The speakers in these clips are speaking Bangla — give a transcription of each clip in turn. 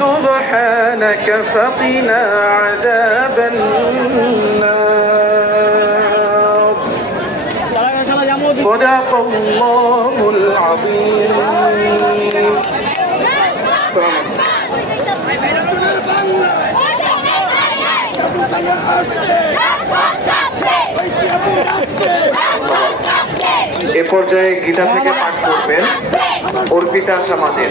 سبحانك فقنا عذاب النار صدق الله العظيم এ পর্যায়ে গীতা থেকে পাঠ করবেন অর্পিতা সামাদের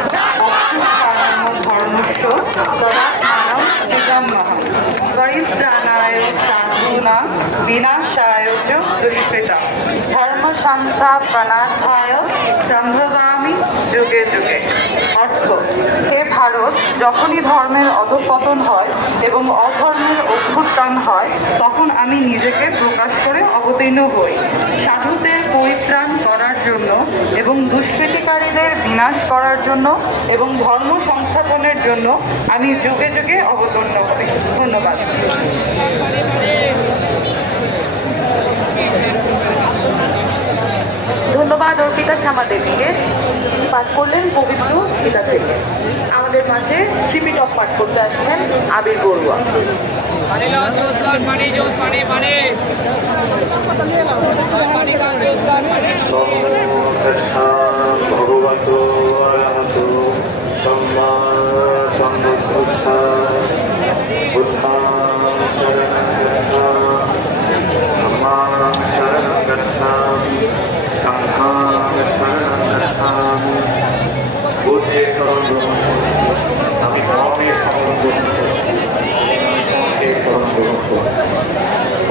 সাধুনা বিনাশায় চ দুষ্কৃতা ধর্ম শান্তা প্রণাথায় সম্ভবামি যুগে যুগে অর্থ হে ভারত, যখনই ধর্মের অধঃপতন হয় এবং অধর্মের অভ্যুত্থান হয়, তখন আমি নিজেকে প্রকাশ করে অবতীর্ণ হই। সাধুদের পরিত্রাণ করার জন্য এবং দুষ্কৃতিকারীদের বিনাশ করার জন্য এবং ধর্ম সংস্থাপনের জন্য আমি যুগে যুগে অবতীর্ণ হই। ধন্যবাদ। ধন্যবাদ অর্পিতা দেবীকে পাঠ করলেন পবিত্র গীতা থেকে আমাদের মাঝে ত্রিপিটক পাঠ করতে আসছেন আবির বড়ুয়া। পানি লাল জোস বুদ্ধে শরণ গ্রহণ করি। আমি ধর্মের শরণ গ্রহণ করি। সঙ্গে শরণ গ্রহণ করি।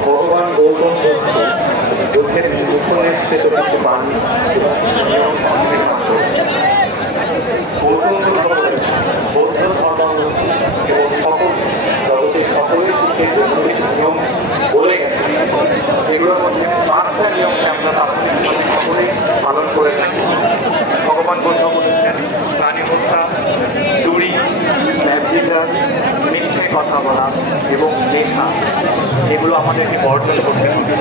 ভগবান গৌতম বুদ্ধ যুদ্ধের মুখনের সে তো কিছু পাননি এবং মাত্র গৌতম বুদ্ধ বৌদ্ধ ধর্ম এবং সকল জগতের সকলের জন্য নিয়ম বলে গেছেন যেগুলোর মধ্যে পাঁচটা নিয়মকে আমরা সকলেই পালন করে থাকি ভগবান বুদ্ধ বলেছেন প্রাণী হত্যা চুরি ব্যবচার মিথ্যে কথা বলা এবং নেশা, এগুলো আমাদেরকে বর্জন করতে হবে।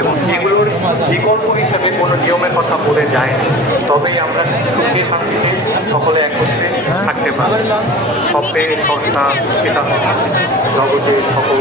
এবং এগুলোর বিকল্প হিসেবে কোনো নিয়মের কথা বলে যায় তবেই আমরা সুখে, শান্তিতে সকলে একত্রে থাকতে পারি। সবে সস্তা পিতা জগতে সকল